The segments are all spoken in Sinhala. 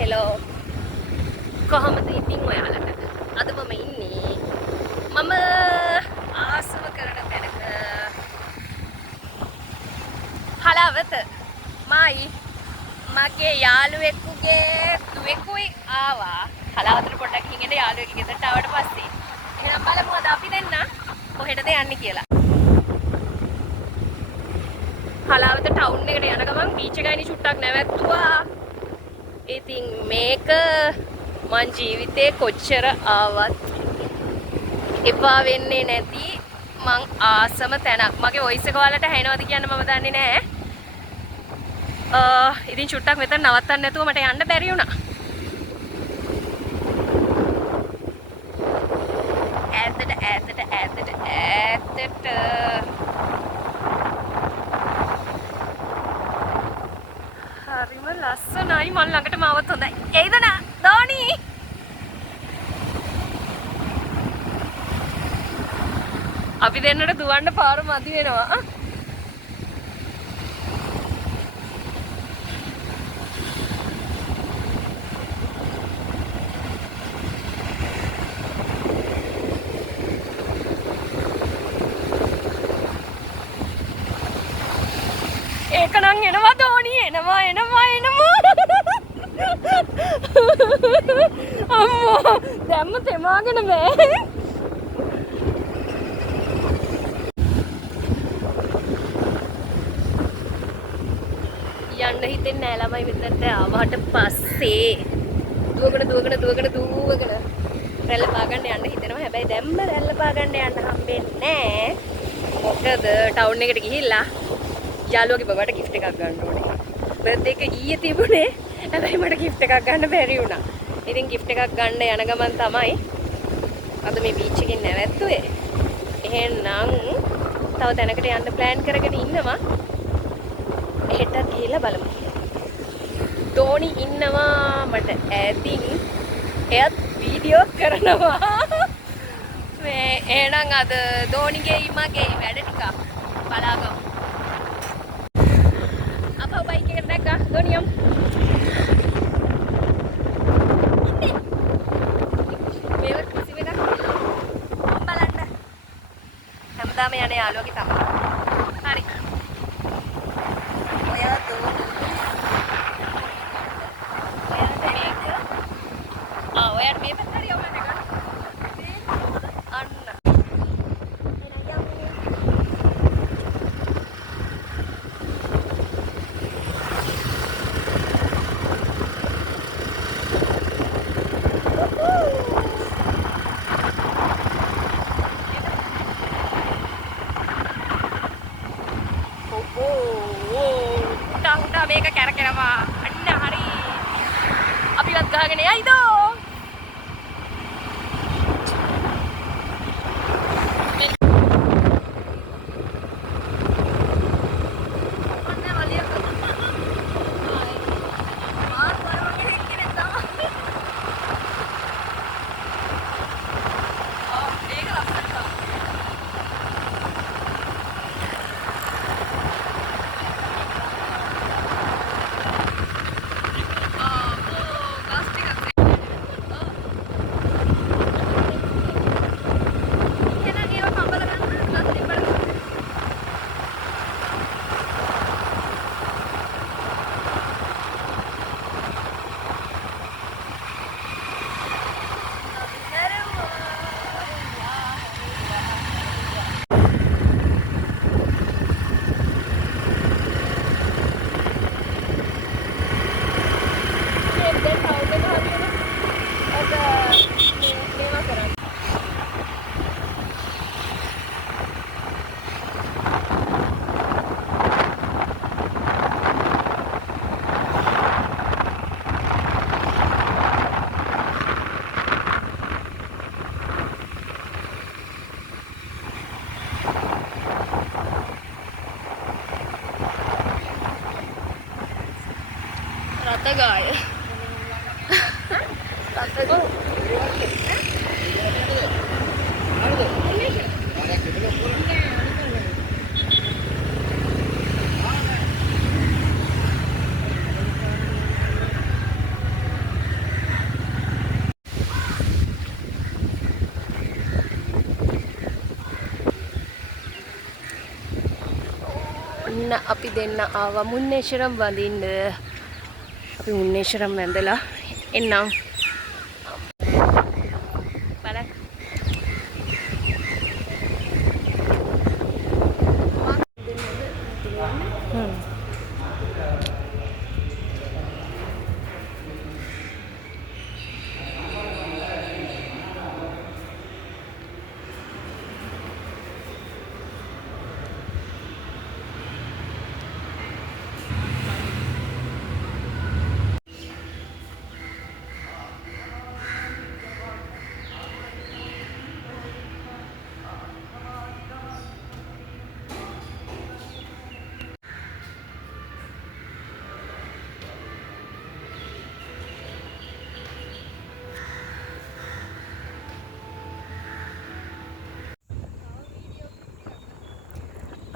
හෙලෝ කොහොමද ඉතින් ඔයාලට අද මම ඉන්නේ මම ආසම කරන තැනක හලාවත මයි මගේ යාළුවෙකුගේ දුවෙකුයි ආවා හලාවතට පොඩ්ඩක් හිඟෙන්න යාළුවෙක්ගේ ගෙදරට ආවට පස්සේ එහෙනම් බලමු අද අපි දෙන්න කොහෙටද යන්නේ කියලා හලාවත ටවුන් එකට යන ගමන් බීච් එකයිනි චුට්ටක් නැවැත්තුවා ඉතින් මේක මං ජීවිතේ කොච්චර ආවත් එපා වෙන්නේ නැති මං ආසම තැනක්. මගේ වොයිස් එක ඔයාලට ඇහෙනවද කියන්න මම දන්නේ නැහැ. ඉතින් චුට්ටක් මෙතන නවත්තන්න නැතුව මට යන්න බැරි වුණා. ඈතට හරිම ලස්සනයි මන් ළඟටම આવත් හොඳයි. එයිද නා දෝනි? අපි දෙන්නට දුවන්න පාර මදි වෙනවා. ඒක නම් එනවා දෝනි එනවා අම්මෝ දැම්ම තෙමාගෙන බෑ යන්න හිතෙන්නේ නැහැ ළමයි මෙතනට ආවට පස්සේ දුවගෙන රැල්ල පාගන්න යන්න හිතෙනවා හැබැයි දැම්ම රැල්ල පාගන්න යන්න හම්බෙන්නේ නැහැ මොකද ටවුන් එකට ගිහිල්ලා යාළුවගේ බබාට gift එකක් ගන්න ඕනේ. බර්ත්ඩේ එක ඊයේ තිබුණේ. හැබැයි මට gift එකක් ගන්න බැරි වුණා. ඉතින් gift එකක් ගන්න යන ගමන් තමයි අද මේ බීච් එකෙන් නැවැත්තුවේ. එහෙනම් තව තැනකට යන්න ප්ලෑන් කරගෙන ඉන්නවා. එහෙටත් ගිහිල්ලා බලමු. ඩෝනි ඉන්නවා මට ඈතින්. එයත් වීඩියෝ කරනවා. මේ එහෙනම් අද ඩෝනිගේ මගේ වැඩ ටික බලාගමු. Baik kita mereka, Donium. Mewah sih mereka. Ombalanda. Sama-sama yang ada alo kita. Hari. Oh ya tuh. Oh ya mereka tadi apa mereka? Anna. udah mereka kira-kira mah ada hari api lat gahගෙන යයිද rata gaya rata go ඔන්න අපි දෙන්න ආවා මුන්නේශ්වරම් වඳින්න. අපි මුන්නේශ්වරම් වැඳලා එන්නම්. බලන්න.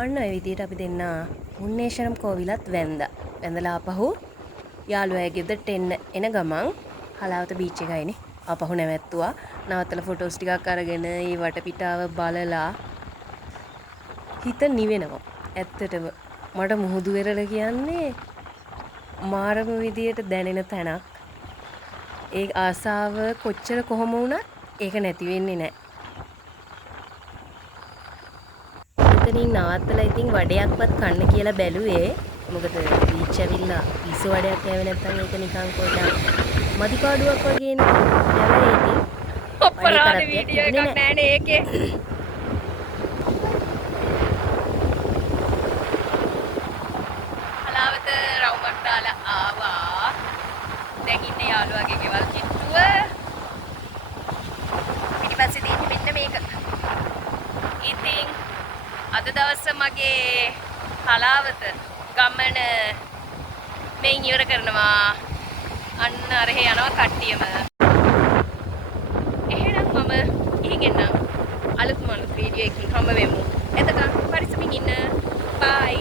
අන්න ඒ විදිහට අපි දෙන්න මුන්නේශ්වරම් කෝවිලත් වැඳලා ආපහු යාළුවගේ ගෙදරට එන ගමන් හලාවත බීච් එකයිනේ ආපහු නැවැත්තුවා. නවත්තලා ෆොටෝස් ටිකක් අරගෙන ඒ වටපිටාව බලලා හිත නිවෙනවා. ඇත්තටම මට මුහුදු වෙරළ කියන්නේ මාරම විදියට දැනෙන තැනක්. ඒ ආසාව කොච්චර කොහොම වුණත් ඒක නැති වෙන්නේ නැහැ. එතනින් නවත්තලා ඉතින් වඩයක්වත් කන්න කියලා බැලුවේ. මොකද බීච් ඇවිල්ලා පිස්සු වඩයක් කෑවේ නැත්නම් ඒක නිකන් පොඩ්ඩක් මදිපාඩුවක් වගේනේ. හැබැයි ඉතින් අපරාධ වීඩියෝ එකක් නෑනේ ඒකේ. හලාවත රවුමක් දාලා ආවා. දැන් ඉන්නේ යාළුවාගේ ගෙවල් කිට්ටුව. ඊපස්සේ තියෙන්නේ මෙන්න මේක. ඉතින් අද දවස මගේ හලාවත ගමන මෙයින් ඉවර කරනවා. අන්න අරහේ යනවා කට්ටියම. එහෙනම් මම ඊගෙන්න අලුත් වීඩියෝ එකකින් හම්බ වෙමු. එතකන් පරිස්සමින් ඉන්න. බයි.